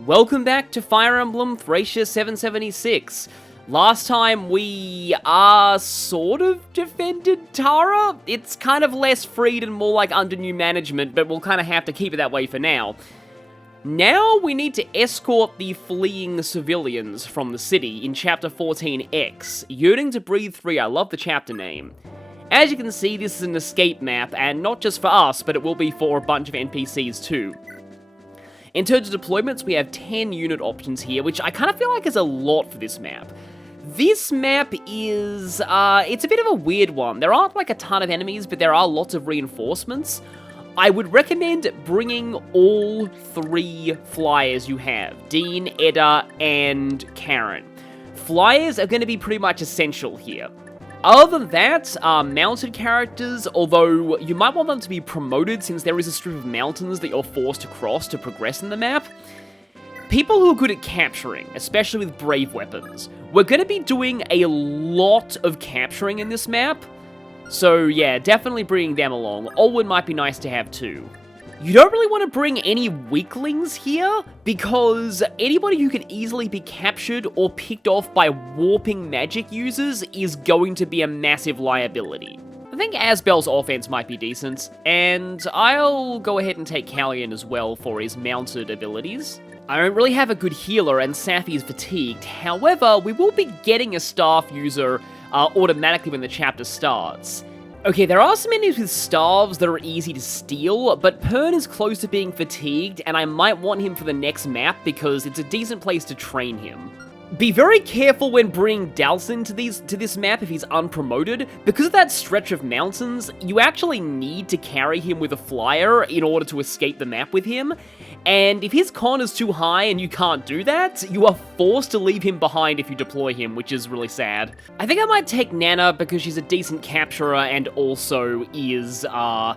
Welcome back to Fire Emblem Thracia 776. Last time we sort of defended Tara. It's kind of less freed and more like under new management, but we'll kind of have to keep it that way for now. Now we need to escort the fleeing civilians from the city in Chapter 14X, Yearning to Breathe Free. I love the chapter name. As you can see, this is an escape map, and not just for us, but it will be for a bunch of NPCs too. In terms of deployments, we have 10 unit options here, which I kind of feel like is a lot for this map. This map is, it's a bit of a weird one. There aren't like a ton of enemies, but there are lots of reinforcements. I would recommend bringing all 3 flyers you have, Dean, Edda, and Karen. Flyers are going to be pretty much essential here. Other than that, mounted characters, although you might want them to be promoted since there is a strip of mountains that you're forced to cross to progress in the map. People who are good at capturing, especially with brave weapons. We're going to be doing a lot of capturing in this map, so yeah, definitely bringing them along. Olwen might be nice to have too. You don't really want to bring any weaklings here, because anybody who can easily be captured or picked off by warping magic users is going to be a massive liability. I think Asbel's offense might be decent, and I'll go ahead and take Callion as well for his mounted abilities. I don't really have a good healer, and Safi is fatigued. However, we will be getting a staff user automatically when the chapter starts. Okay, there are some enemies with staves that are easy to steal, but Pern is close to being fatigued, and I might want him for the next map because it's a decent place to train him. Be very careful when bringing Dalsin to this map if he's unpromoted. Because of that stretch of mountains, you actually need to carry him with a flyer in order to escape the map with him. And if his con is too high and you can't do that, you are forced to leave him behind if you deploy him, which is really sad. I think I might take Nana because she's a decent capturer and also is a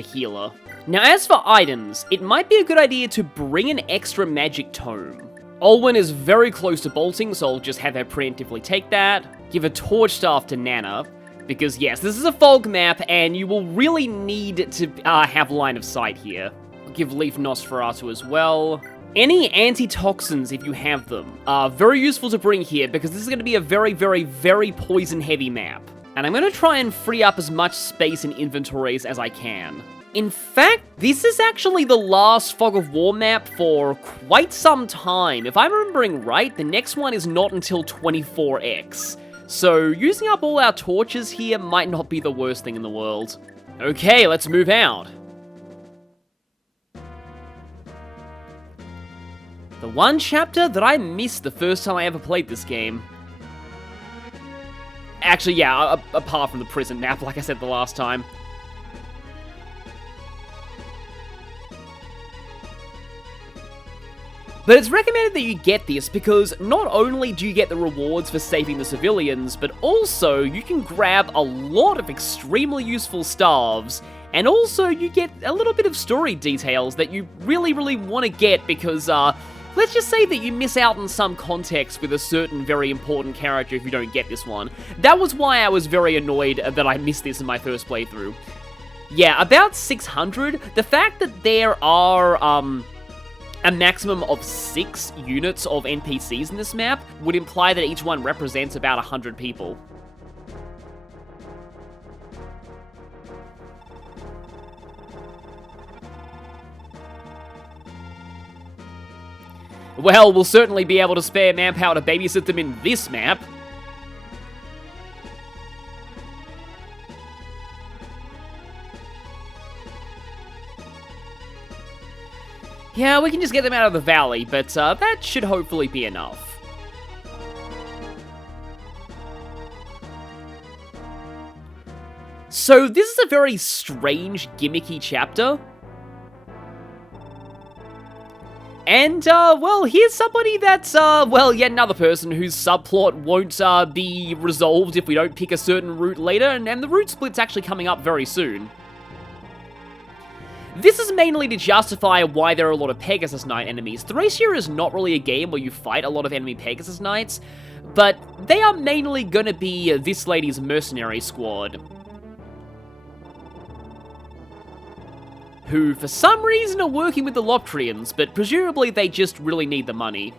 healer. Now, as for items, it might be a good idea to bring an extra magic tome. Olwen is very close to bolting, so I'll just have her preemptively take that. Give a torch staff to Nana, because yes, this is a fog map, and you will really need to have line of sight here. I'll give Leaf Nosferatu as well. Any antitoxins, if you have them, are very useful to bring here, because this is going to be a very, very, very poison-heavy map. And I'm going to try and free up as much space in inventories as I can. In fact, this is actually the last Fog of War map for quite some time. If I'm remembering right, the next one is not until 24X. So using up all our torches here might not be the worst thing in the world. Okay, let's move out. The one chapter that I missed the first time I ever played this game. Actually, yeah, apart from the prison map, like I said the last time. But it's recommended that you get this because not only do you get the rewards for saving the civilians, but also you can grab a lot of extremely useful staves, and also you get a little bit of story details that you really, really want to get because, let's just say that you miss out on some context with a certain very important character if you don't get this one. That was why I was very annoyed that I missed this in my first playthrough. Yeah, about 600. The fact that there are, a maximum of 6 units of NPCs in this map would imply that each one represents about 100 people. Well, we'll certainly be able to spare manpower to babysit them in this map. Yeah, we can just get them out of the valley, but that should hopefully be enough. So this is a very strange, gimmicky chapter. And, well, here's somebody that's, well, yet another person whose subplot won't be resolved if we don't pick a certain route later, and the route split's actually coming up very soon. This is mainly to justify why there are a lot of Pegasus Knight enemies. Thracia is not really a game where you fight a lot of enemy Pegasus Knights, but they are mainly gonna be this lady's mercenary squad. who for some reason are working with the Loptrians, but presumably they just really need the money.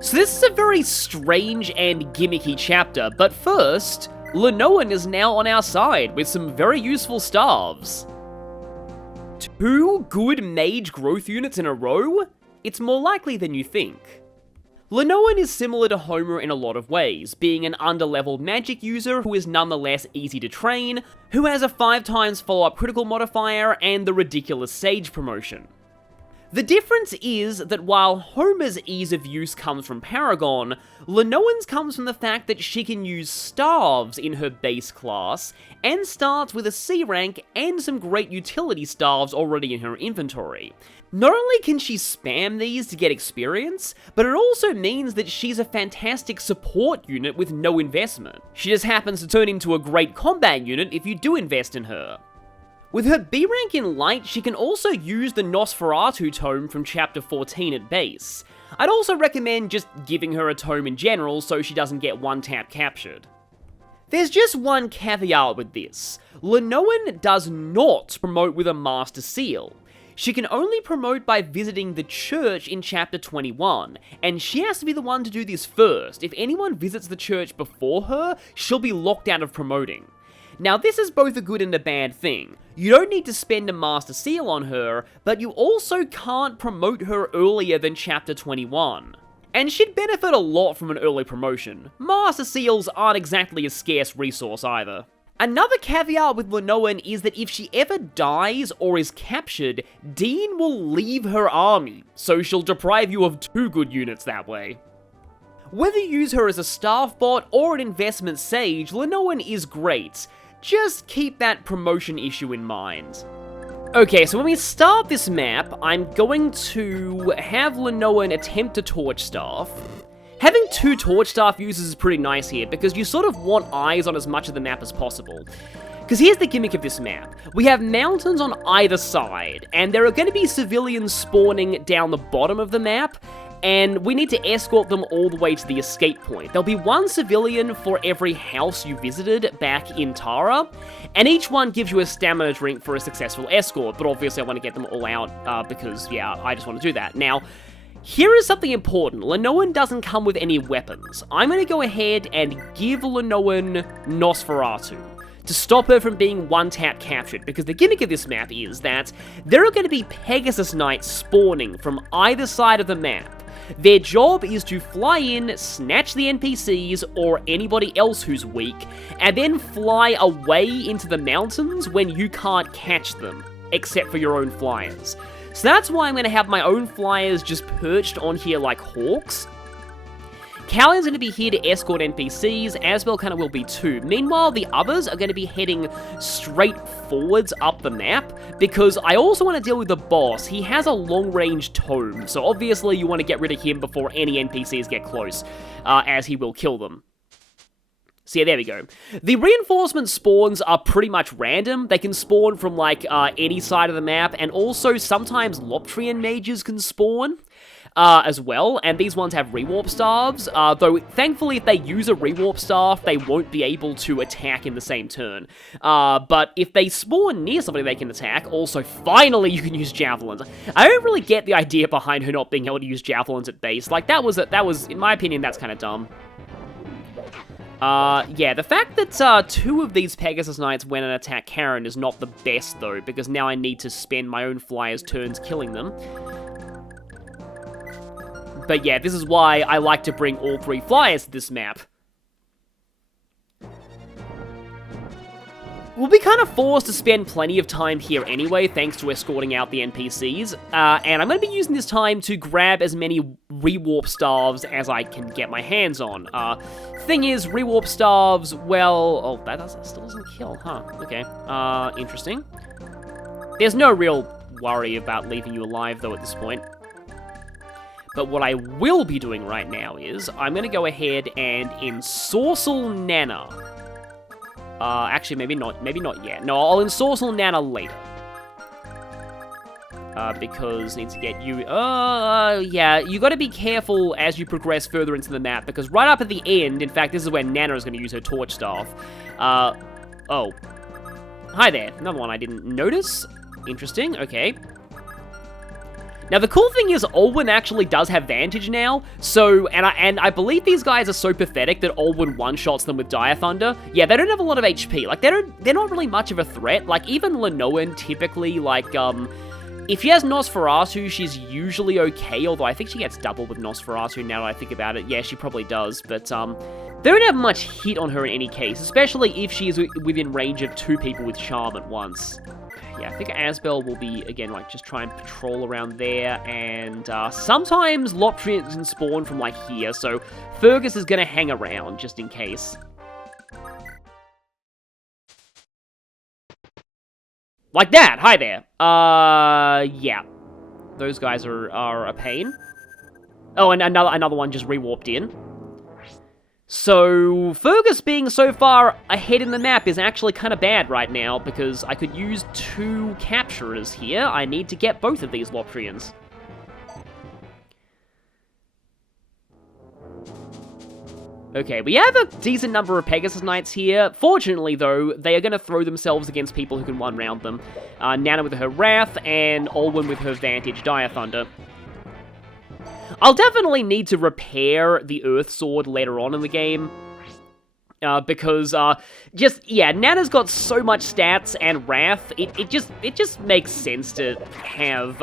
So this is a very strange and gimmicky chapter, but first, Lenoan is now on our side with some very useful staves. 2 good mage growth units in a row? It's more likely than you think. Lenoan is similar to Homer in a lot of ways, being an underleveled magic user who is nonetheless easy to train, who has a 5 times follow-up critical modifier and the ridiculous Sage promotion. The difference is that while Homer's ease of use comes from Paragon, Lenoan's comes from the fact that she can use staves in her base class, and starts with a C rank and some great utility staves already in her inventory. Not only can she spam these to get experience, but it also means that she's a fantastic support unit with no investment. She just happens to turn into a great combat unit if you do invest in her. With her B rank in Light, she can also use the Nosferatu tome from chapter 14 at base. I'd also recommend just giving her a tome in general so she doesn't get one-tap captured. There's just one caveat with this. Lenoan does not promote with a Master Seal. She can only promote by visiting the church in chapter 21, and she has to be the one to do this first. If anyone visits the church before her, she'll be locked out of promoting. Now, this is both a good and a bad thing. You don't need to spend a Master Seal on her, but you also can't promote her earlier than Chapter 21. And she'd benefit a lot from an early promotion. Master Seals aren't exactly a scarce resource either. Another caveat with Lenoan is that if she ever dies or is captured, Dean will leave her army, so she'll deprive you of 2 good units that way. Whether you use her as a staff bot or an investment sage, Lenoan is great. Just keep that promotion issue in mind. Okay, so when we start this map, I'm going to have Lenoan attempt a Torch Staff. Having 2 Torch Staff users is pretty nice here, because you sort of want eyes on as much of the map as possible. Because here's the gimmick of this map. We have mountains on either side, and there are going to be civilians spawning down the bottom of the map, and we need to escort them all the way to the escape point. There'll be 1 civilian for every house you visited back in Tara, and each one gives you a stamina drink for a successful escort, but obviously I want to get them all out because, yeah, I just want to do that. Now, here is something important. Lenoan doesn't come with any weapons. I'm going to go ahead and give Lenoan Nosferatu to stop her from being one-tap captured, because the gimmick of this map is that there are going to be Pegasus Knights spawning from either side of the map. Their job is to fly in, snatch the NPCs or anybody else who's weak, and then fly away into the mountains when you can't catch them, except for your own flyers. So that's why I'm going to have my own flyers just perched on here like hawks. Callion's going to be here to escort NPCs, Asbel kind of will be too. Meanwhile, the others are going to be heading straight forwards up the map, because I also want to deal with the boss. He has a long-range tome, so obviously you want to get rid of him before any NPCs get close, as he will kill them. So yeah, there we go. The reinforcement spawns are pretty much random. They can spawn from, like, any side of the map, and also sometimes Loptrian mages can spawn as well, and these ones have rewarp staves, though thankfully if they use a rewarp staff, they won't be able to attack in the same turn. But if they spawn near somebody they can attack, also finally you can use javelins. I don't really get the idea behind her not being able to use javelins at base. Like, that was, in my opinion, that's kind of dumb. Yeah, the fact that 2 of these Pegasus Knights went and attack Karen is not the best, though, because now I need to spend my own flyers' turns killing them. But yeah, this is why I like to bring all 3 flyers to this map. We'll be kind of forced to spend plenty of time here anyway, thanks to escorting out the NPCs, and I'm going to be using this time to grab as many rewarp staves as I can get my hands on. Thing is, rewarp staves, well, oh, that still doesn't kill, huh? Okay, interesting. There's no real worry about leaving you alive, though, at this point. But what I will be doing right now is, I'm going to go ahead and ensorcel Nana. Actually, maybe not yet. No, I'll ensorcel Nana later. Because need to get you... yeah, you gotta be careful as you progress further into the map, because right up at the end, in fact, this is where Nana is gonna use her torch staff. Oh. Hi there. Another one I didn't notice. Interesting, okay. Now, the cool thing is, Olwen actually does have Vantage now, so, and I believe these guys are so pathetic that Olwen one-shots them with Dire Thunder. Yeah, they don't have a lot of HP. Like, they're not really much of a threat. Like, even Lenoan typically, like, if she has Nosferatu, she's usually okay, although I think she gets double with Nosferatu now that I think about it. Yeah, she probably does, but, they don't have much hit on her in any case, especially if she is within range of 2 people with Charm at once. Yeah, I think Asbel will be, again, like, just try and patrol around there, and, sometimes Loptrians can spawn from, like, here, so Fergus is gonna hang around, just in case. Like that! Hi there! Yeah. Those guys are a pain. Oh, and another one just re-warped in. So, Fergus being so far ahead in the map is actually kind of bad right now, because I could use 2 capturers here. I need to get both of these Loptrians. Okay, we have a decent number of Pegasus Knights here. Fortunately, though, they are going to throw themselves against people who can one-round them. Nana with her Wrath, and Olwen with her Vantage Dire Thunder. I'll definitely need to repair the Earth Sword later on in the game. Because, yeah, Nana's got so much stats and Wrath, it just makes sense to have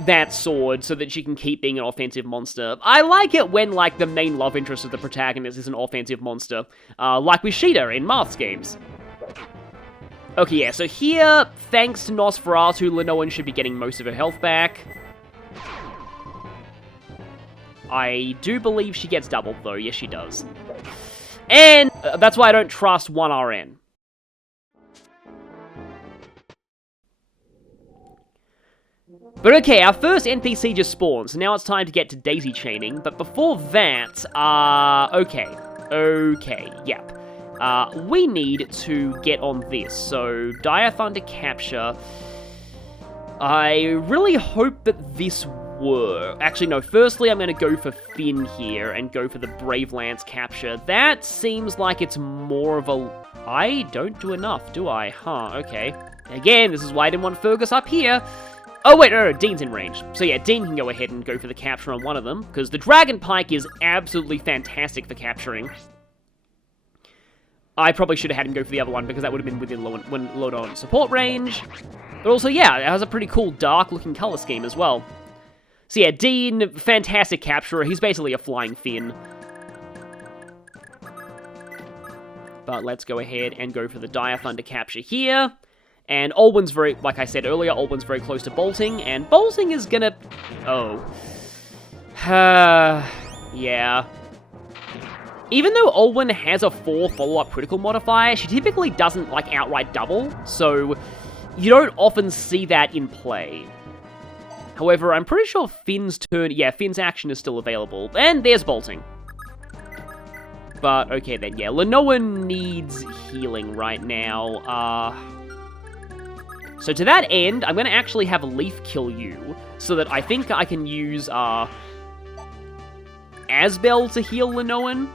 that sword so that she can keep being an offensive monster. I like it when, like, the main love interest of the protagonist is an offensive monster, like with Sheeta in Marth's games. Okay, yeah, so here, thanks to Nosferatu, Lenoan should be getting most of her health back. I do believe she gets doubled, though. Yes, she does. And that's why I don't trust 1RN. But okay, our first NPC just spawned, so now it's time to get to daisy chaining. But before that, okay, yep. We need to get on this. So, Dire Thunder capture. I really hope that this works. Actually, no, firstly I'm going to go for Finn here and go for the Brave Lance capture. That seems like it's more of a... I don't do enough, do I? Huh, okay. Again, this is why I didn't want Fergus up here. Oh, wait, no, Dean's in range. So yeah, Dean can go ahead and go for the capture on one of them, because the Dragon Pike is absolutely fantastic for capturing. I probably should have had him go for the other one, because that would have been within Lenoan's support range. But also, yeah, it has a pretty cool dark-looking color scheme as well. So yeah, Dean, fantastic capturer. He's basically a flying Finn. But let's go ahead and go for the Dire Thunder capture here. And Olwen's very, like I said earlier, Olwen's very close to bolting, and bolting is gonna... Oh. Yeah. Even though Olwen has a 4 follow-up critical modifier, she typically doesn't, like, outright double, so you don't often see that in play. However, I'm pretty sure Finn's turn... Yeah, Finn's action is still available. And there's bolting. But, okay then, yeah. Lenoan needs healing right now. So to that end, I'm going to actually have Leaf kill you, so that I think I can use, Asbel to heal Lenoan.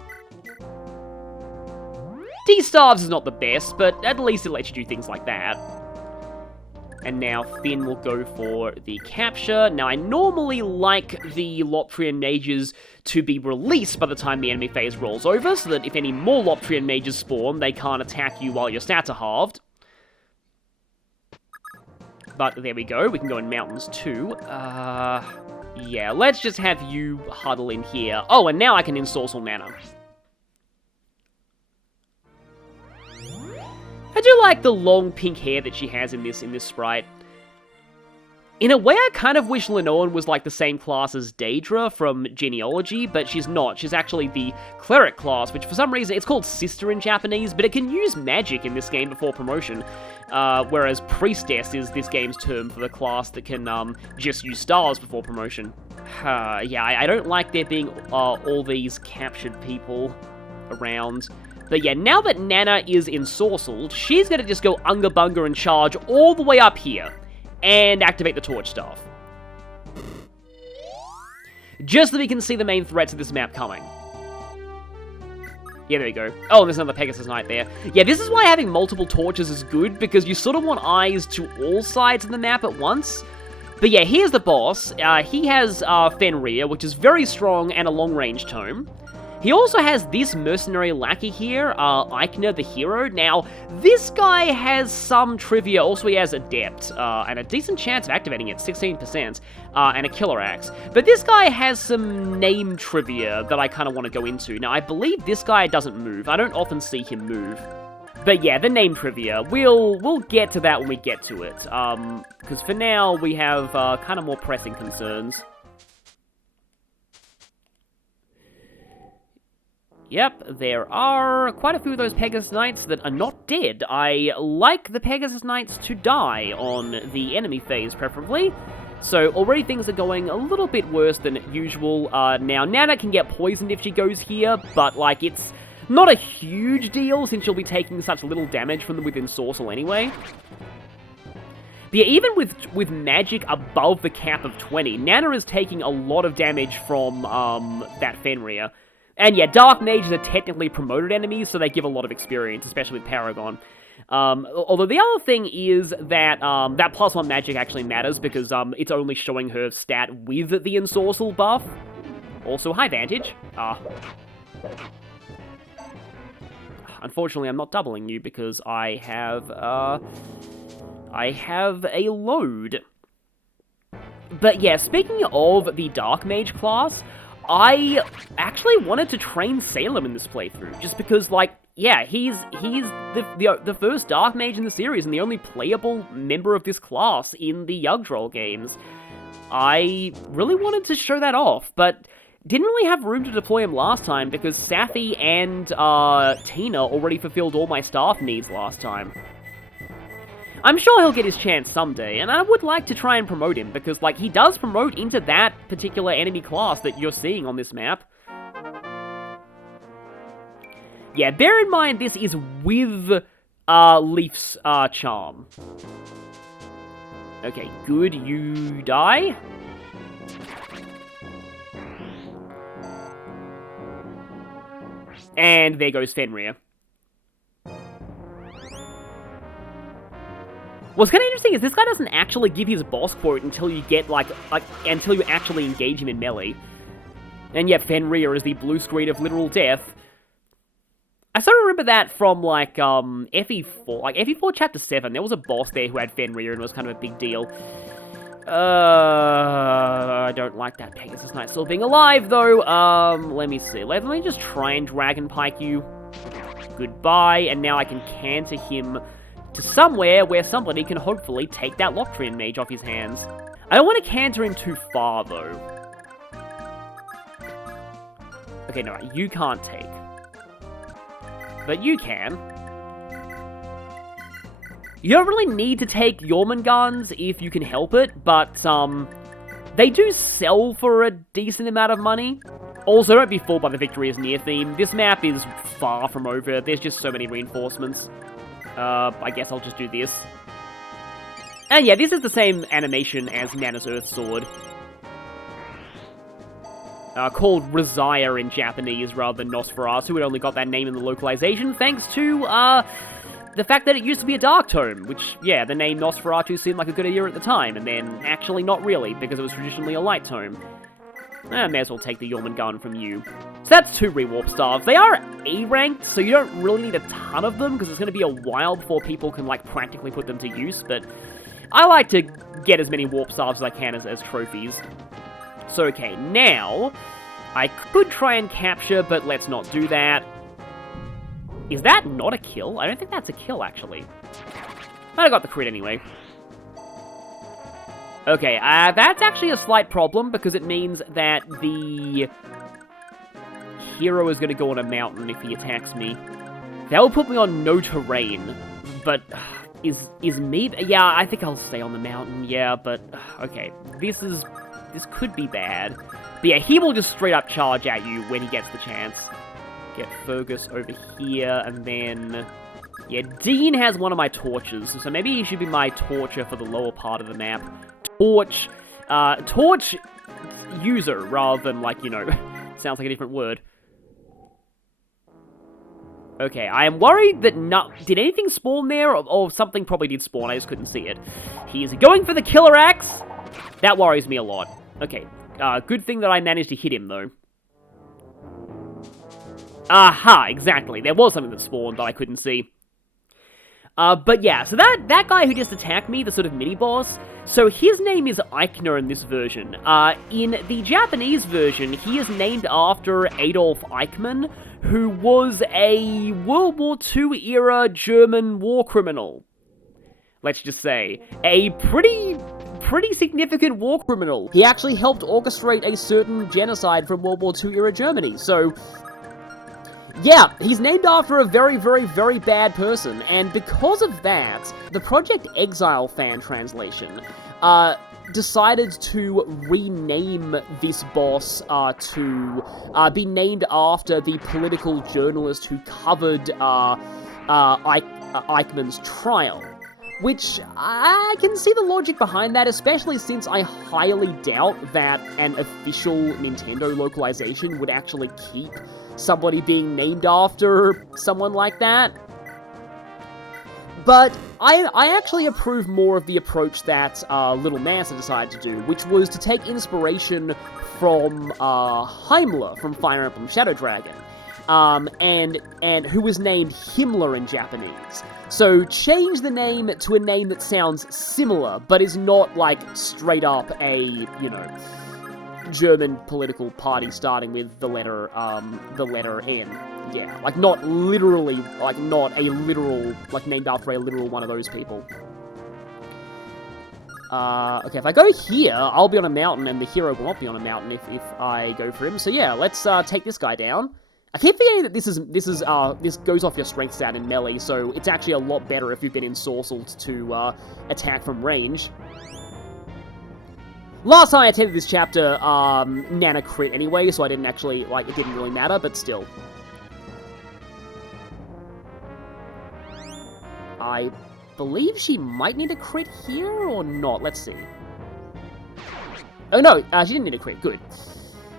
D-Starves is not the best, but at least it lets you do things like that. And now Finn will go for the capture. Now, I normally like the Loptrian mages to be released by the time the enemy phase rolls over, so that if any more Loptrian mages spawn, they can't attack you while your stats are halved. But there we go, we can go in mountains too. Yeah, let's just have you huddle in here. Oh, and now I can ensorcel Nana. I do like the long pink hair that she has in this sprite. In a way, I kind of wish Lenoan was like the same class as Daedra from Genealogy, but she's not. She's actually the Cleric class, which for some reason, it's called Sister in Japanese, but it can use magic in this game before promotion. Whereas Priestess is this game's term for the class that can just use stars before promotion. Yeah, I don't like there being all these captured people around. But yeah, now that Nana is ensorcelled, she's going to just go Unga Bunga and charge all the way up here. And activate the Torch Staff. Just so we can see the main threats of this map coming. Yeah, there we go. Oh, and there's another Pegasus Knight there. Yeah, this is why having multiple torches is good, because you sort of want eyes to all sides of the map at once. But yeah, here's the boss. He has Fenrir, which is very strong and a long-range tome. He also has this mercenary lackey here, Eichner the hero. Now, this guy has some trivia. Also, he has Adept, and a decent chance of activating it, 16%, and a Killer Axe. But this guy has some name trivia that I kind of want to go into. Now, I believe this guy doesn't move. I don't often see him move. But yeah, the name trivia, we'll get to that when we get to it. Because for now, we have kind of more pressing concerns. Yep, there are quite a few of those Pegasus Knights that are not dead. I like the Pegasus Knights to die on the enemy phase, preferably. So already things are going a little bit worse than usual. Now, Nana can get poisoned if she goes here, but, like, it's not a huge deal since she'll be taking such little damage from them with Ensorcel anyway. But yeah, even with magic above the cap of 20, Nana is taking a lot of damage from that Fenrir. And yeah, Dark Mages are technically promoted enemies, so they give a lot of experience, especially with Paragon. Although the other thing is that that +1 magic actually matters, because it's only showing her stat with the Ensorcel buff. Also, high vantage. Unfortunately, I'm not doubling you, because I have a load. But yeah, speaking of the Dark Mage class, I actually wanted to train Salem in this playthrough, just because, like, yeah, he's the first Dark Mage in the series, and the only playable member of this class in the Yggdrasil games. I really wanted to show that off, but didn't really have room to deploy him last time, because Safi and Tina already fulfilled all my staff needs last time. I'm sure he'll get his chance someday, and I would like to try and promote him, because, like, he does promote into that particular enemy class that you're seeing on this map. Yeah, bear in mind this is with Leaf's charm. Okay, good, you die. And there goes Fenrir. What's kind of interesting is this guy doesn't actually give his boss quote until you get, until you actually engage him in melee. And yet Fenrir is the blue screen of literal death. I sort of remember that from, like, FE4. Like, FE4 Chapter 7, there was a boss there who had Fenrir and it was kind of a big deal. I don't like that Pegasus Knight still being alive, though. Let me see. Let me just try and Dragon Pike you. Goodbye, and now I can canter him to somewhere where somebody can hopefully take that Loctrian Mage off his hands. I don't want to canter him too far, though. Okay, no, you can't take. But you can. You don't really need to take Jormungand's if you can help it, but, they do sell for a decent amount of money. Also, don't be fooled by the Victory is Near theme. This map is far from over. There's just so many reinforcements. I guess I'll just do this. And yeah, this is the same animation as Nana's Earth Sword. Called Razaya in Japanese rather than Nosferatu, who only got that name in the localization thanks to, the fact that it used to be a Dark Tome, which, yeah, the name Nosferatu seemed like a good idea at the time, and then actually not really, because it was traditionally a Light Tome. I may as well take the Jormungand from you. So that's 2 rewarp staves. They are A-ranked, so you don't really need a ton of them, because it's going to be a while before people can, like, practically put them to use, but I like to get as many warp staves as I can as trophies. So, okay, now, I could try and capture, but let's not do that. Is that not a kill? I don't think that's a kill, actually. But I got the crit anyway. Okay, that's actually a slight problem, because it means that the hero is going to go on a mountain if he attacks me. That will put me on no terrain, but is me... Yeah, I think I'll stay on the mountain, yeah, but... Okay, this could be bad. But yeah, he will just straight up charge at you when he gets the chance. Get Fergus over here, and then... Yeah, Dean has one of my torches, so maybe he should be my torcher for the lower part of the map. Torch user, rather than, like, you know, sounds like a different word. Okay, I am worried that did anything spawn there, or something probably did spawn, I just couldn't see it. He is going for the killer axe. That worries me a lot. Okay, good thing that I managed to hit him, though. Aha, exactly. There was something that spawned that I couldn't see. But yeah, so that guy who just attacked me, the sort of mini-boss, so his name is Eichner in this version. In the Japanese version, he is named after Adolf Eichmann, who was a World War II era German war criminal. Let's just say. A pretty significant war criminal. He actually helped orchestrate a certain genocide from World War II era Germany, so... yeah, he's named after a very, very, very bad person, and because of that, the Project Exile fan translation decided to rename this boss to be named after the political journalist who covered Eichmann's trial. Which, I can see the logic behind that, especially since I highly doubt that an official Nintendo localization would actually keep somebody being named after someone like that. But I actually approve more of the approach that Little Massa decided to do, which was to take inspiration from Heimler from Fire Emblem Shadow Dragon, and who was named Himmler in Japanese. So change the name to a name that sounds similar, but is not, like, straight up a, you know, German political party starting with the letter N. Yeah, like, not literally, like, not a literal, like, named after a literal one of those people. Okay, if I go here, I'll be on a mountain, and the hero will not be on a mountain if I go for him. So yeah, let's take this guy down. I keep forgetting that this goes off your strength stat in melee, so it's actually a lot better if you've been ensorcelled to attack from range. Last time I attended this chapter, Nana crit anyway, so I didn't actually, like, it didn't really matter, but still. I believe she might need a crit here, or not? Let's see. Oh no, she didn't need a crit, good.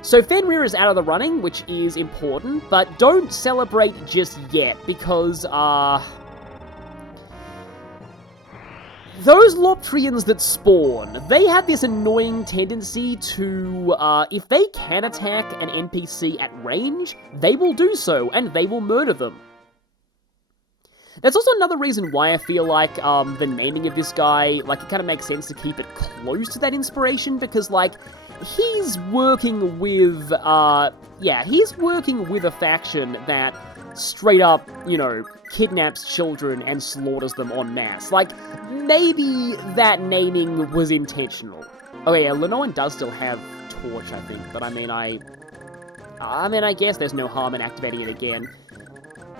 So Fenrir is out of the running, which is important, but don't celebrate just yet, because, those Loptrians that spawn, they have this annoying tendency to, if they can attack an NPC at range, they will do so, and they will murder them. That's also another reason why I feel like, the naming of this guy, like, it kind of makes sense to keep it close to that inspiration, because, like, he's working with, he's working with a faction that straight up, you know, kidnaps children and slaughters them en masse. Like, maybe that naming was intentional. Oh yeah, Lenoan does still have Torch, I think, but I mean, I guess there's no harm in activating it again.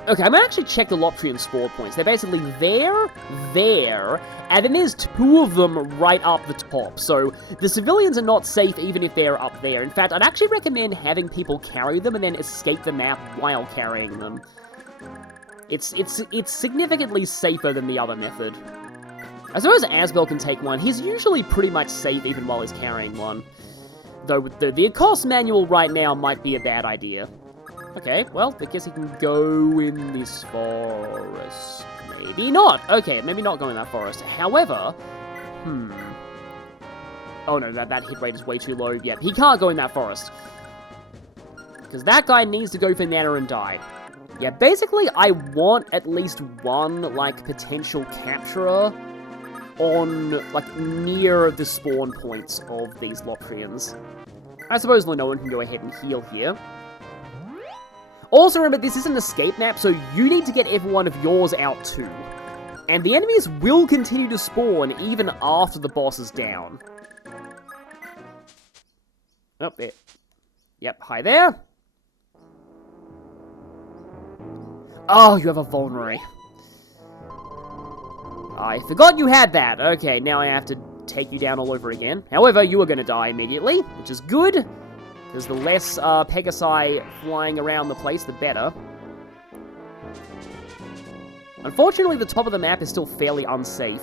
Okay, I'm gonna actually check the Loptrian spawn points. They're basically there, and then there's two of them right up the top. So the civilians are not safe even if they're up there. In fact, I'd actually recommend having people carry them and then escape the map while carrying them. It's significantly safer than the other method. I suppose Asbel can take one. He's usually pretty much safe even while he's carrying one. Though the Accost manual right now might be a bad idea. Okay, well, I guess he can go in this forest. Maybe not. Okay, maybe not go in that forest. However, oh no, that hit rate is way too low. Yep, he can't go in that forest. Because that guy needs to go for Nana and die. Yeah, basically, I want at least one, like, potential capturer on, like, near the spawn points of these Loptrians. I suppose Lenoan can go ahead and heal here. Also remember, this is an escape map, so you need to get every one of yours out too. And the enemies will continue to spawn even after the boss is down. Oh, there. Yep, hi there. Oh, you have a vulnerary. I forgot you had that. Okay, now I have to take you down all over again. However, you are going to die immediately, which is good. Because the less Pegasi flying around the place, the better. Unfortunately, the top of the map is still fairly unsafe.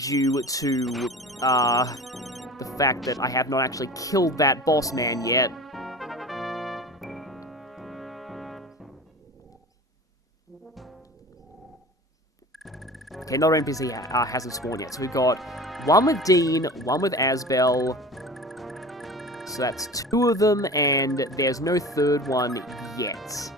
Due to the fact that I have not actually killed that boss man yet. Okay, no NPC hasn't spawned yet. So we've got one with Dean, one with Asbel. So that's 2 of them, and there's no third one yet.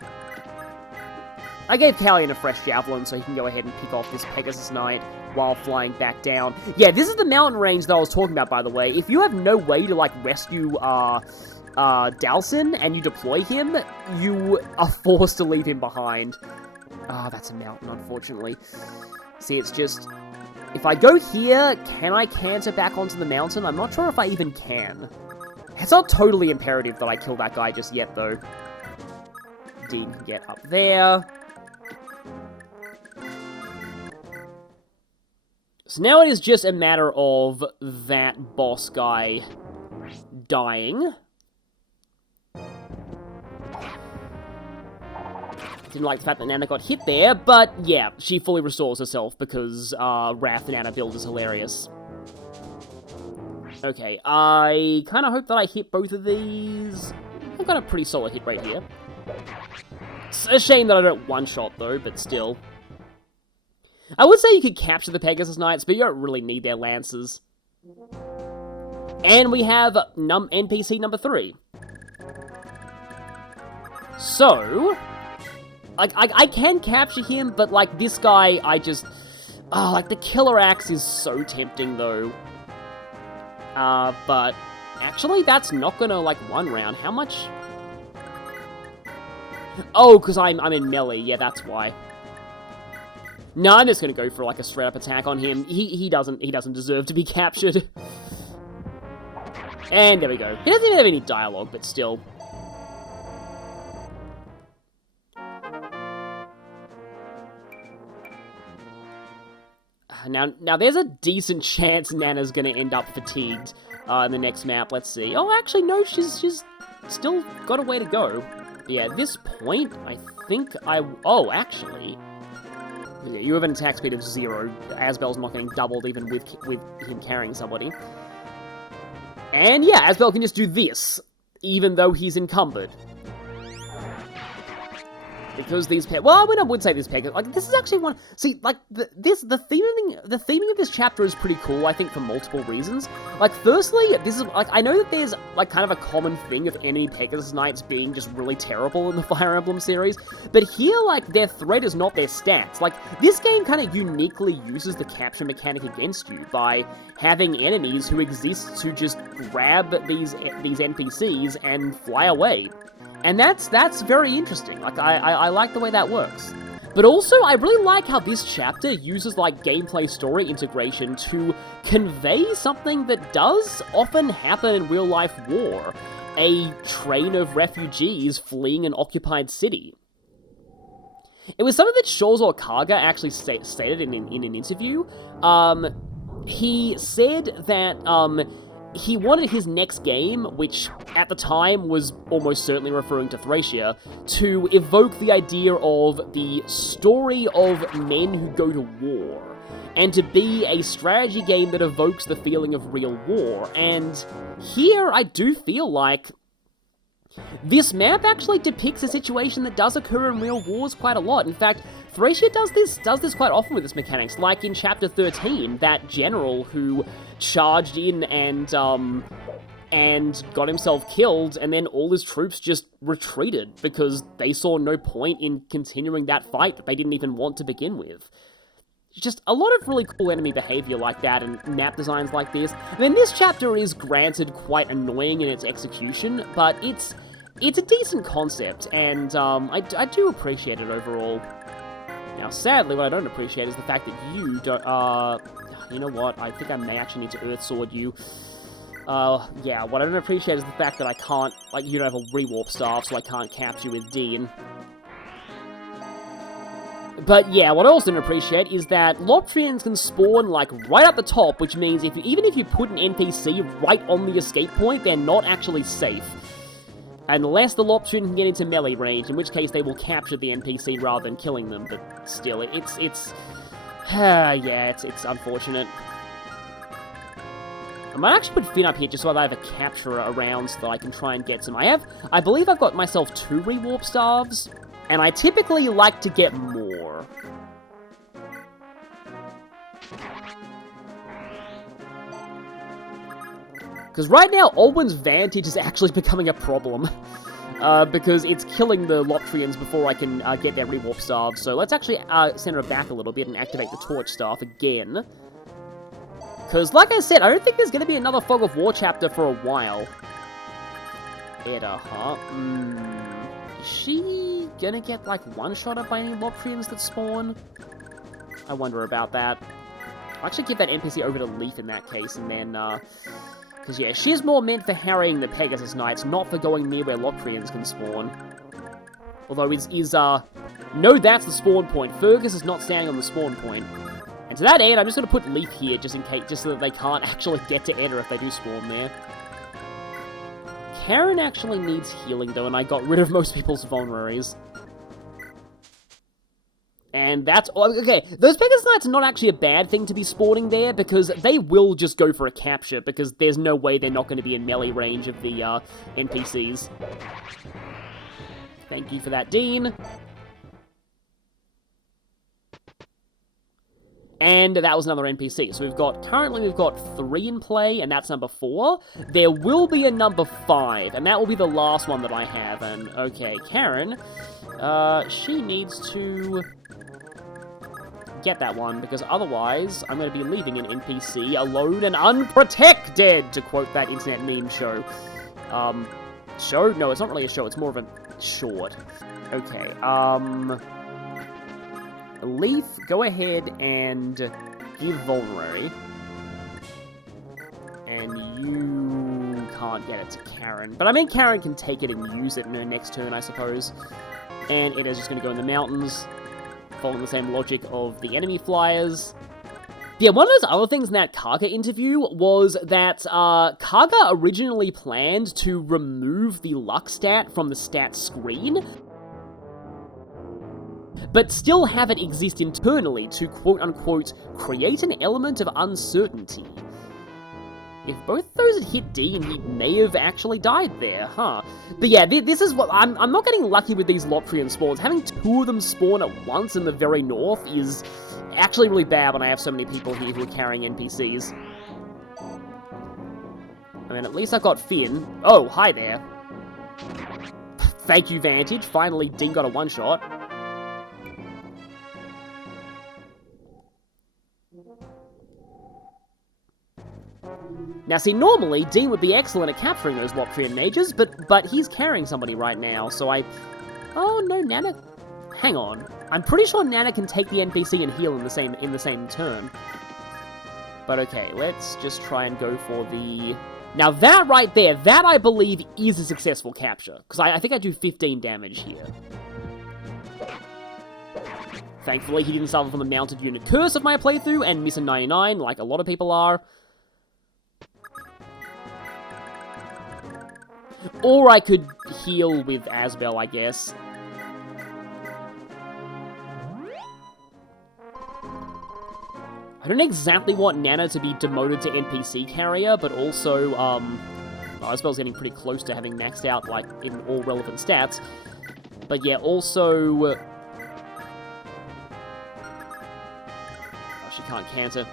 I gave Callion a fresh javelin, so he can go ahead and pick off this Pegasus Knight while flying back down. Yeah, this is the mountain range that I was talking about, by the way. If you have no way to, like, rescue Dalsin and you deploy him, you are forced to leave him behind. Ah, that's a mountain, unfortunately. See, it's just... If I go here, can I canter back onto the mountain? I'm not sure if I even can. It's not totally imperative that I kill that guy just yet, though. Dean can get up there. So now it is just a matter of that boss guy dying. Didn't like the fact that Nana got hit there, but yeah, she fully restores herself because Wrath and Nana build is hilarious. Okay, I kind of hope that I hit both of these. I've got a pretty solid hit rate here. It's a shame that I don't one-shot though, but still. I would say you could capture the Pegasus Knights, but you don't really need their lances. And we have NPC number 3. So... I can capture him, but, like, this guy, I just... like, the Killer Axe is so tempting, though. But... Actually, that's not gonna, like, one round. How much... Oh, because I'm in melee. Yeah, that's why. No, I'm just gonna go for, like, a straight-up attack on him. He doesn't deserve to be captured. And there we go. He doesn't even have any dialogue, but still... Now there's a decent chance Nana's gonna end up fatigued in the next map. Let's see. Oh, actually, no, she's still got a way to go. But yeah, at this point, I think oh, actually... Yeah, you have an attack speed of 0. Asbel's not getting doubled even with him carrying somebody. And yeah, Asbel can just do this, even though he's encumbered. Because these well, I would say this like, this is actually one, see, like, the theming of this chapter is pretty cool, I think, for multiple reasons. Like, firstly, this is, like, I know that there's, like, kind of a common thing of enemy Pegasus Knights being just really terrible in the Fire Emblem series, but here, like, their threat is not their stats. Like, this game kind of uniquely uses the capture mechanic against you by having enemies who exist to just grab these NPCs and fly away. And that's very interesting. Like, I like the way that works. But also, I really like how this chapter uses, like, gameplay story integration to convey something that does often happen in real-life war. A train of refugees fleeing an occupied city. It was something that Shozor Kaga actually stated in an interview. He said that, he wanted his next game, which at the time was almost certainly referring to Thracia, to evoke the idea of the story of men who go to war, and to be a strategy game that evokes the feeling of real war. And here, I do feel like this map actually depicts a situation that does occur in real wars quite a lot. In fact, Thracia does this quite often with its mechanics, like in Chapter 13, that general who charged in and got himself killed, and then all his troops just retreated because they saw no point in continuing that fight that they didn't even want to begin with. Just a lot of really cool enemy behavior like that and map designs like this. And then this chapter is granted quite annoying in its execution, but it's a decent concept, and I do appreciate it overall. Now, sadly, what I don't appreciate is the fact that you don't, you know what, I think I may actually need to Earth Sword you. Yeah, what I don't appreciate is the fact that I can't, like, you don't have a rewarp staff, so I can't capture you with Dean. But yeah, what I also don't appreciate is that Loptrians can spawn, like, right at the top, which means even if you put an NPC right on the escape point, they're not actually safe. Unless the Loptrian can get into melee range, in which case they will capture the NPC rather than killing them, but still, yeah, it's unfortunate. I might actually put Finn up here just so that I have a capturer around so that I can try and get some. I believe I've got myself 2 rewarp staves, and I typically like to get more. Because right now, Olwen's Vantage is actually becoming a problem. Because it's killing the Loptrians before I can get their rewarp staves. So let's actually send her back a little bit and activate the torch staff again. Because, like I said, I don't think there's going to be another Fog of War chapter for a while. Edda, huh? Is she gonna get, like, one-shotted by any Loptrians that spawn? I wonder about that. I'll actually give that NPC over to Leaf in that case, and then, because, yeah, she is more meant for harrying the Pegasus Knights, not for going near where Loptrians can spawn. Although, no, that's the spawn point. Fergus is not standing on the spawn point. And to that end, I'm just going to put Leaf here, just in case, just so that they can't actually get to Edda if they do spawn there. Karen actually needs healing, though, and I got rid of most people's vulneraries. And that's... Okay, those Pegasus Knights are not actually a bad thing to be spawning there, because they will just go for a capture, because there's no way they're not going to be in melee range of the NPCs. Thank you for that, Dean. And that was another NPC. So currently we've got 3 in play, and that's number 4. There will be a number 5, and that will be the last one that I have. And, okay, Karen, she needs to get that one, because otherwise I'm going to be leaving an NPC alone and unprotected, to quote that internet meme show. Show? No, it's not really a show, it's more of a short. Okay, Leaf, go ahead and give Vulnerary. And you can't get it to Karen. But I mean, Karen can take it and use it in her next turn, I suppose. And it is just going to go in the mountains, following the same logic of the enemy flyers. Yeah, one of those other things in that Karga interview was that Karga originally planned to remove the luck stat from the stat screen, but still have it exist internally to quote-unquote create an element of uncertainty. If both those had hit Dean, he may have actually died there, huh? But yeah, this is what... I'm not getting lucky with these Loptrian spawns. Having 2 of them spawn at once in the very north is actually really bad when I have so many people here who are carrying NPCs. I mean, at least I got Finn. Oh, hi there. Thank you, Vantage. Finally, Dean got a one-shot. Now, see, normally, Dean would be excellent at capturing those Loptrian mages, but he's carrying somebody right now, so Oh, no, Nana... Hang on. I'm pretty sure Nana can take the NPC and heal in the same turn. But okay, let's just try and go for the... Now, that right there, that I believe is a successful capture, because I think I do 15 damage here. Thankfully, he didn't suffer from the mounted unit curse of my playthrough, and miss a 99, like a lot of people are. Or I could heal with Asbel, I guess. I don't exactly want Nana to be demoted to NPC carrier, but also, Asbel's getting pretty close to having maxed out, like, in all relevant stats. But yeah, also... oh, she can't canter.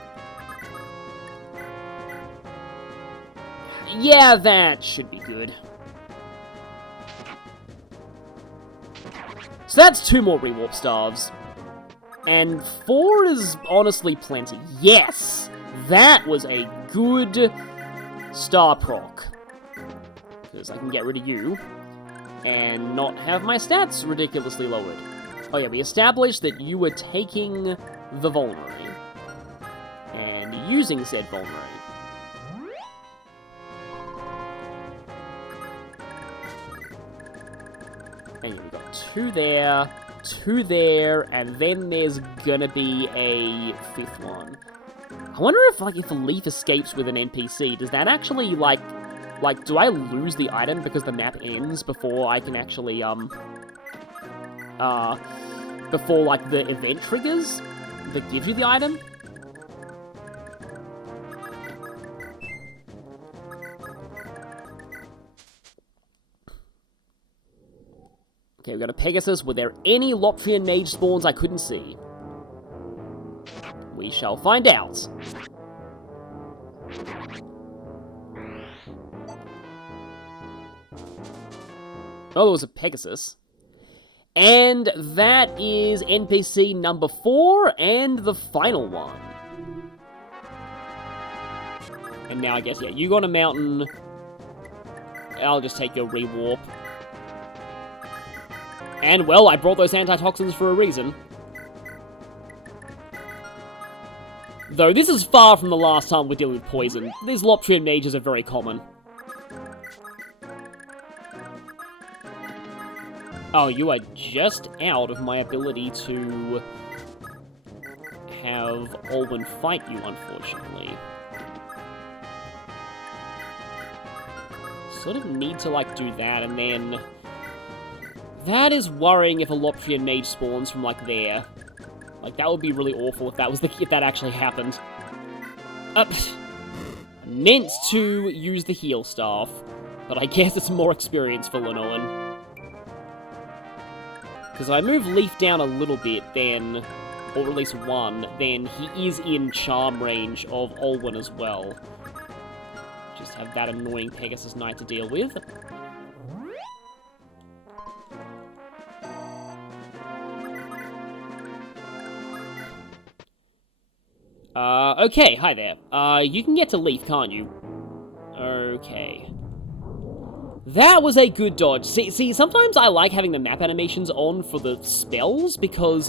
Yeah, that should be good. So that's 2 more rewarp staves. And 4 is honestly plenty. Yes! That was a good star proc. Because I can get rid of you. And not have my stats ridiculously lowered. Oh yeah, we established that you were taking the Vulnerary. And using said Vulnerary. And we've got 2 there. 2 there, and then there's gonna be a 5th one. I wonder if, like, if a leaf escapes with an NPC, does that actually, like, do I lose the item because the map ends before I can actually, before, like, the event triggers that gives you the item? Okay, we've got a Pegasus. Were there any Lotrian mage spawns I couldn't see? We shall find out. Oh, there was a Pegasus. And that is NPC number 4 and the final one. And now I guess, yeah, you go on a mountain. I'll just take your rewarp. And, well, I brought those antitoxins for a reason. Though, this is far from the last time we're dealing with poison. These Lotrian mages are very common. Oh, you are just out of my ability to have Olwen fight you, unfortunately. Sort of need to, like, do that, and then... That is worrying if a Lotrian mage spawns from, like, there. Like, that would be really awful if that was if that actually happened. Meant to use the heal staff, but I guess it's more experience for Lenoan. Because if I move Leaf down a little bit, then, or at least 1, then he is in charm range of Olwen as well. Just have that annoying Pegasus Knight to deal with. Okay, hi there. You can get to Leaf, can't you? Okay. That was a good dodge. See, sometimes I like having the map animations on for the spells, because,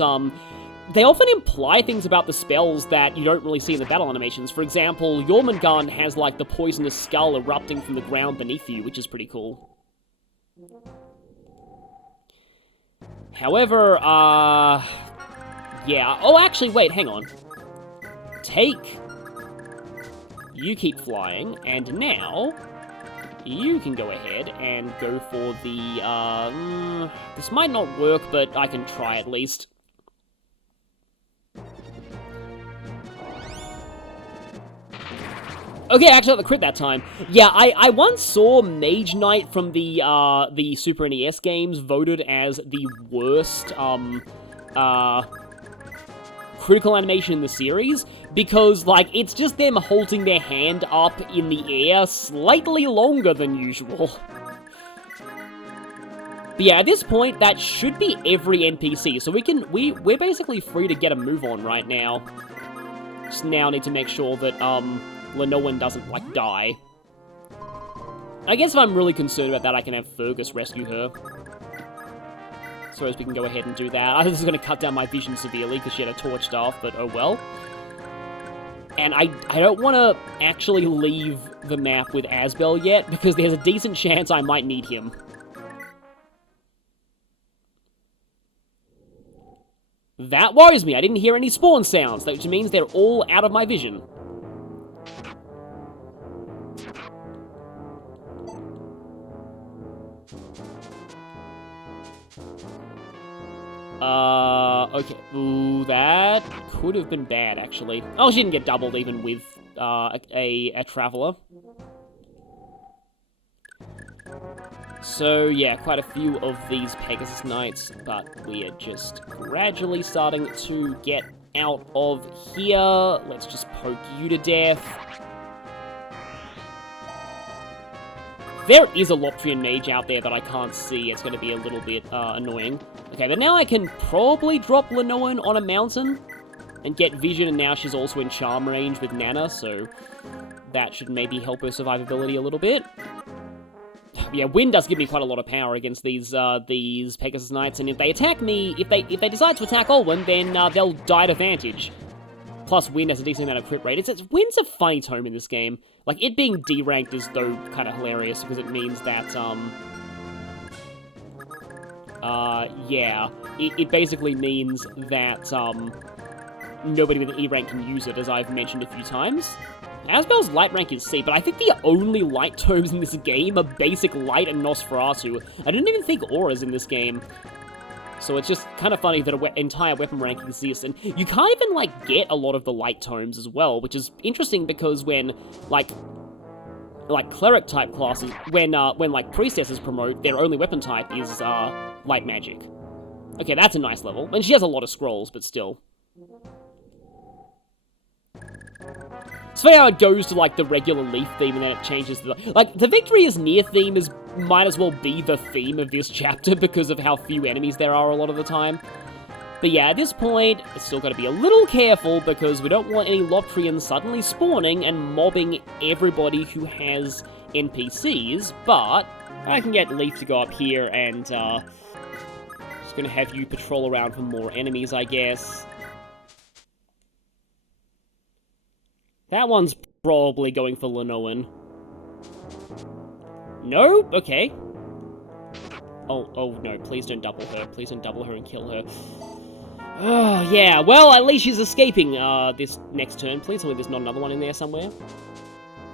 they often imply things about the spells that you don't really see in the battle animations. For example, Jormungand has, like, the poisonous skull erupting from the ground beneath you, which is pretty cool. However, yeah. Oh, actually, wait, hang on. Take. You keep flying, and now you can go ahead and go for the, this might not work, but I can try at least. Okay, I actually got the crit that time. Yeah, I once saw Mage Knight from the Super NES games voted as the worst, critical animation in the series, because, like, it's just them holding their hand up in the air slightly longer than usual. But yeah, at this point, that should be every NPC, so we're basically free to get a move on right now. Just now need to make sure that, Lenoan doesn't, like, die. I guess if I'm really concerned about that, I can have Fergus rescue her. So as we can go ahead and do that. This is going to cut down my vision severely because she had a torch staff, but oh well. And I don't want to actually leave the map with Asbel yet, because there's a decent chance I might need him. That worries me. I didn't hear any spawn sounds, which means they're all out of my vision. Okay. Ooh, that could have been bad, actually. Oh, she didn't get doubled even with, a Traveler. So, yeah, quite a few of these Pegasus Knights, but we are just gradually starting to get out of here. Let's just poke you to death. There is a Lotrian mage out there that I can't see. It's going to be a little bit annoying. Okay, but now I can probably drop Lenoan on a mountain and get vision, and now she's also in charm range with Nana, so that should maybe help her survivability a little bit. Yeah, wind does give me quite a lot of power against these Pegasus Knights, and if they attack me, if they decide to attack Olwen, then they'll die at advantage. Plus, wind has a decent amount of crit rate. Wind's a funny tome in this game. Like, it being D-ranked is, though, kind of hilarious, because it means that, yeah, it basically means that, nobody with an E rank can use it, as I've mentioned a few times. Asbel's light rank is C, but I think the only light tomes in this game are Basic Light and Nosferatu. I don't even think Aura's in this game. So it's just kind of funny that an entire weapon rank exists, and you can't even, like, get a lot of the light tomes as well, which is interesting because when, like cleric-type classes, when, like, priestesses promote, their only weapon type is, light magic. Okay, that's a nice level. And she has a lot of scrolls, but still. It's funny how it goes to, like, the regular Leaf theme, and then it changes to the... Like, the Victory is Near theme might as well be the theme of this chapter because of how few enemies there are a lot of the time. But yeah, at this point, it's still got to be a little careful because we don't want any Loptrians suddenly spawning and mobbing everybody who has NPCs, but I can get Leaf to go up here and, just gonna have you patrol around for more enemies, I guess. That one's probably going for Lenoan. No? Okay. Oh no, please don't double her. Please don't double her and kill her. Oh, yeah, well, at least she's escaping, this next turn. Please tell me there's not another one in there somewhere.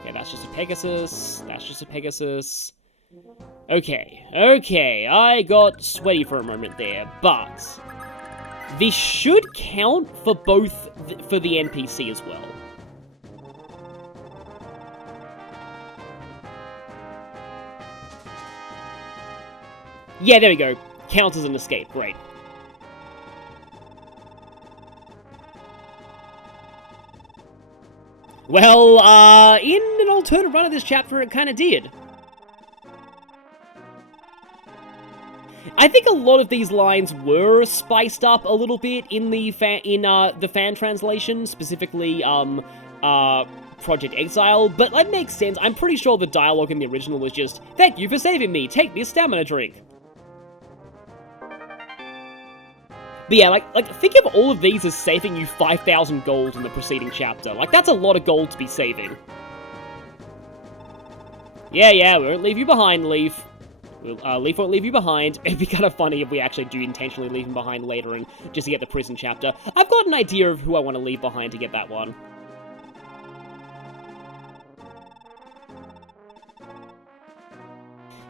Okay, that's just a Pegasus. That's just a Pegasus. Okay, I got sweaty for a moment there, but... this should count for both, for the NPC as well. Yeah, there we go. Counts as an escape. Great. Well, in an alternate run of this chapter, it kind of did. I think a lot of these lines were spiced up a little bit in the fan translation, specifically, Project Exile, but that makes sense. I'm pretty sure the dialogue in the original was just, "Thank you for saving me, take this stamina drink." But yeah, like, think of all of these as saving you 5,000 gold in the preceding chapter. Like, that's a lot of gold to be saving. Yeah, we won't leave you behind, Leaf. Leaf won't leave you behind. It'd be kind of funny if we actually do intentionally leave him behind later and just to get the prison chapter. I've got an idea of who I want to leave behind to get that one.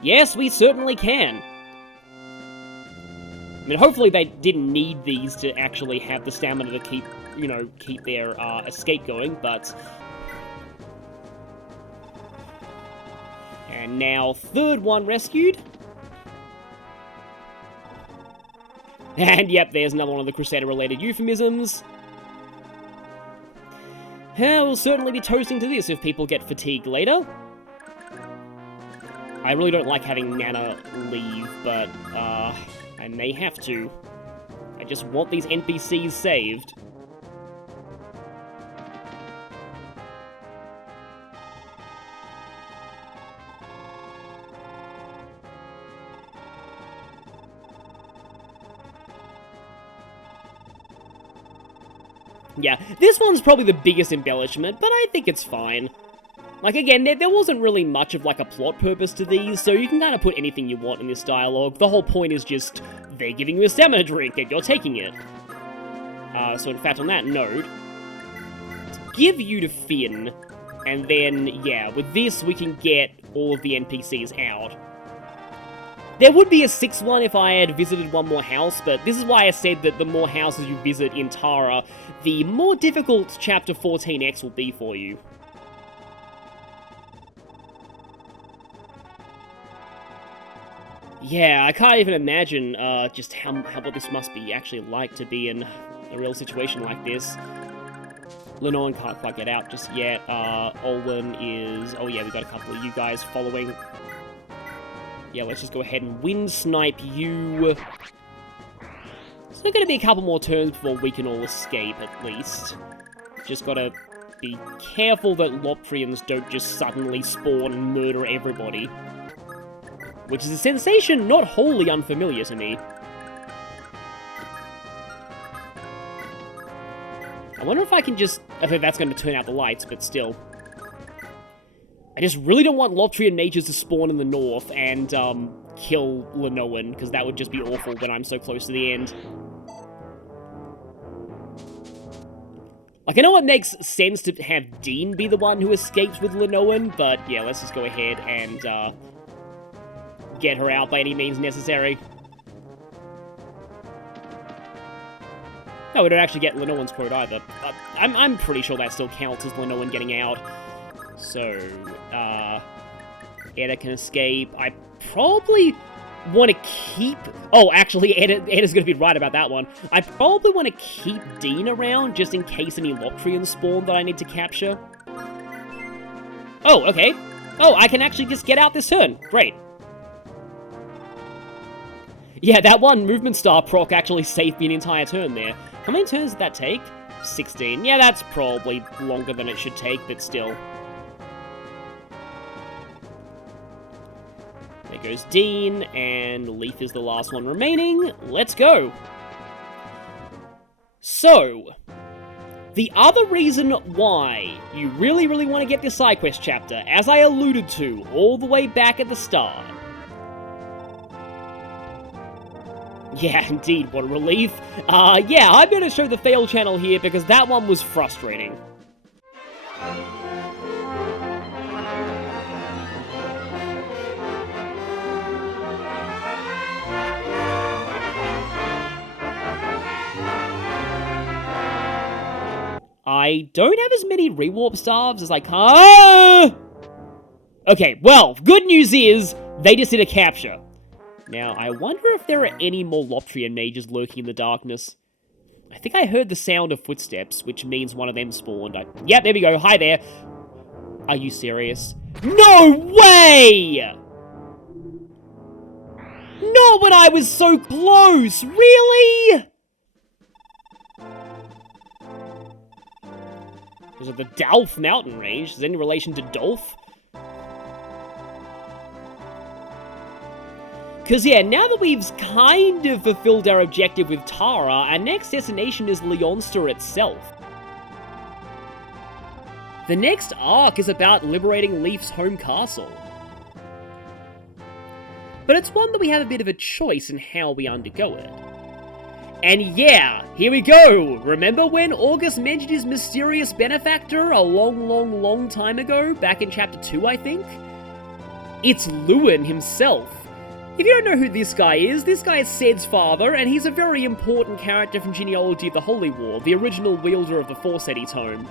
Yes, we certainly can. I mean, hopefully they didn't need these to actually have the stamina to keep, keep their escape going, but... And now, third one rescued. And yep, there's another one of the Crusader-related euphemisms. We'll certainly be toasting to this if people get fatigued later. I really don't like having Nana leave, but, I may have to. I just want these NPCs saved. Yeah, this one's probably the biggest embellishment, but I think it's fine. Like, again, there wasn't really much of, like, a plot purpose to these, so you can kind of put anything you want in this dialogue. The whole point is just, they're giving you a stamina drink, and you're taking it. So, in fact, on that note, give you to Finn, and then, yeah, with this, we can get all of the NPCs out. There would be a sixth one if I had visited one more house, but this is why I said that the more houses you visit in Tara, the more difficult Chapter 14X will be for you. Yeah, I can't even imagine just what this must be actually like to be in a real situation like this. Lenoan can't quite get out just yet. Olwen is... Oh yeah, we got a couple of you guys following. Yeah, let's just go ahead and wind snipe you. It's not going to be a couple more turns before we can all escape, at least. Just gotta be careful that Loptrians don't just suddenly spawn and murder everybody. Which is a sensation not wholly unfamiliar to me. I wonder if I can just... I think that's going to turn out the lights, but still. I just really don't want Loptrian mages to spawn in the north and, kill Linoan, because that would just be awful when I'm so close to the end. Like, I know it makes sense to have Dean be the one who escapes with Linoan, but yeah, let's just go ahead and get her out by any means necessary. No, we don't actually get Linoan's quote either. I'm pretty sure that still counts as Linoan getting out. So, Edda can escape. I probably want to keep... Oh, actually, Edda's going to be right about that one. I probably want to keep Dean around, just in case any Locrians spawn that I need to capture. Oh, okay. Oh, I can actually just get out this turn. Great. Yeah, that one movement star proc actually saved me an entire turn there. How many turns did that take? 16. Yeah, that's probably longer than it should take, but still. There goes Dean, and Leaf is the last one remaining. Let's go! So, the other reason why you really want to get this side quest chapter, as I alluded to all the way back at the start. Yeah, indeed, what a relief. Yeah, I'm going to show the fail channel here because that one was frustrating. I don't have as many rewarp staves as I can. Okay, well, good news is, they just did a capture. Now, I wonder if there are any more Locrian mages lurking in the darkness. I think I heard the sound of footsteps, which means one of them spawned. Yep, there we go. Hi there. Are you serious? No way! Not when I was so close! Really? Is it the Dolph mountain range? Is it any relation to Dolph? Because, yeah, now that we've kind of fulfilled our objective with Tara, our next destination is Leonster itself. The next arc is about liberating Leaf's home castle. But it's one that we have a bit of a choice in how we undergo it. And yeah, here we go! Remember when August mentioned his mysterious benefactor a long time ago? Back in Chapter 2, I think? It's Lewin himself. If you don't know who this guy is Ced's father, and he's a very important character from Genealogy of the Holy War, the original wielder of the Forseti tome.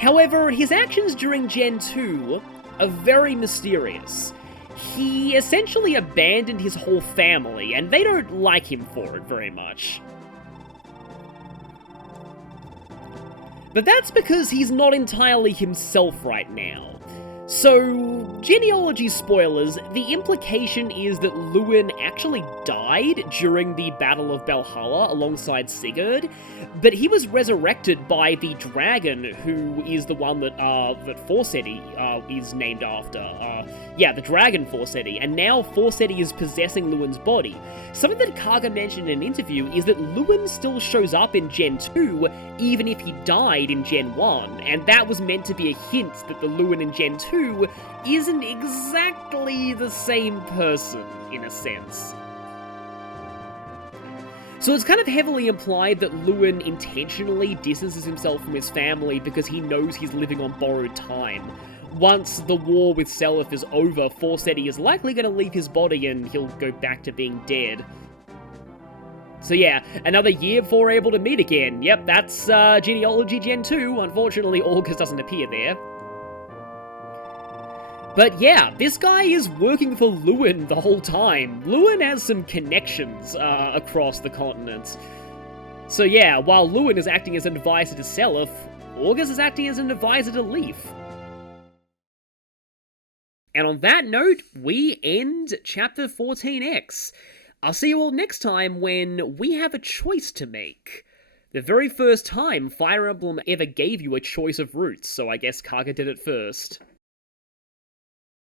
However, his actions during Gen 2 are very mysterious. He essentially abandoned his whole family, and they don't like him for it very much. But that's because he's not entirely himself right now. So, genealogy spoilers, the implication is that Lewin actually died during the Battle of Valhalla alongside Sigurd, but he was resurrected by the dragon, who is the one that Forseti is named after. Yeah, the dragon Forseti, and now Forseti is possessing Lewin's body. Something that Kaga mentioned in an interview is that Lewin still shows up in Gen 2, even if he died in Gen 1, and that was meant to be a hint that the Lewin in Gen 2 isn't exactly the same person, in a sense. So it's kind of heavily implied that Lewin intentionally distances himself from his family because he knows he's living on borrowed time. Once the war with Seliph is over, Forseti is likely going to leave his body and he'll go back to being dead. So yeah, another year before we're able to meet again. Yep, that's Genealogy Gen 2. Unfortunately, August doesn't appear there. But yeah, this guy is working for Lewin the whole time. Lewin has some connections across the continent. So yeah, while Lewin is acting as an advisor to Seliph, August is acting as an advisor to Leaf. And on that note, we end Chapter 14X. I'll see you all next time when we have a choice to make. The very first time Fire Emblem ever gave you a choice of routes, so I guess Kaga did it first.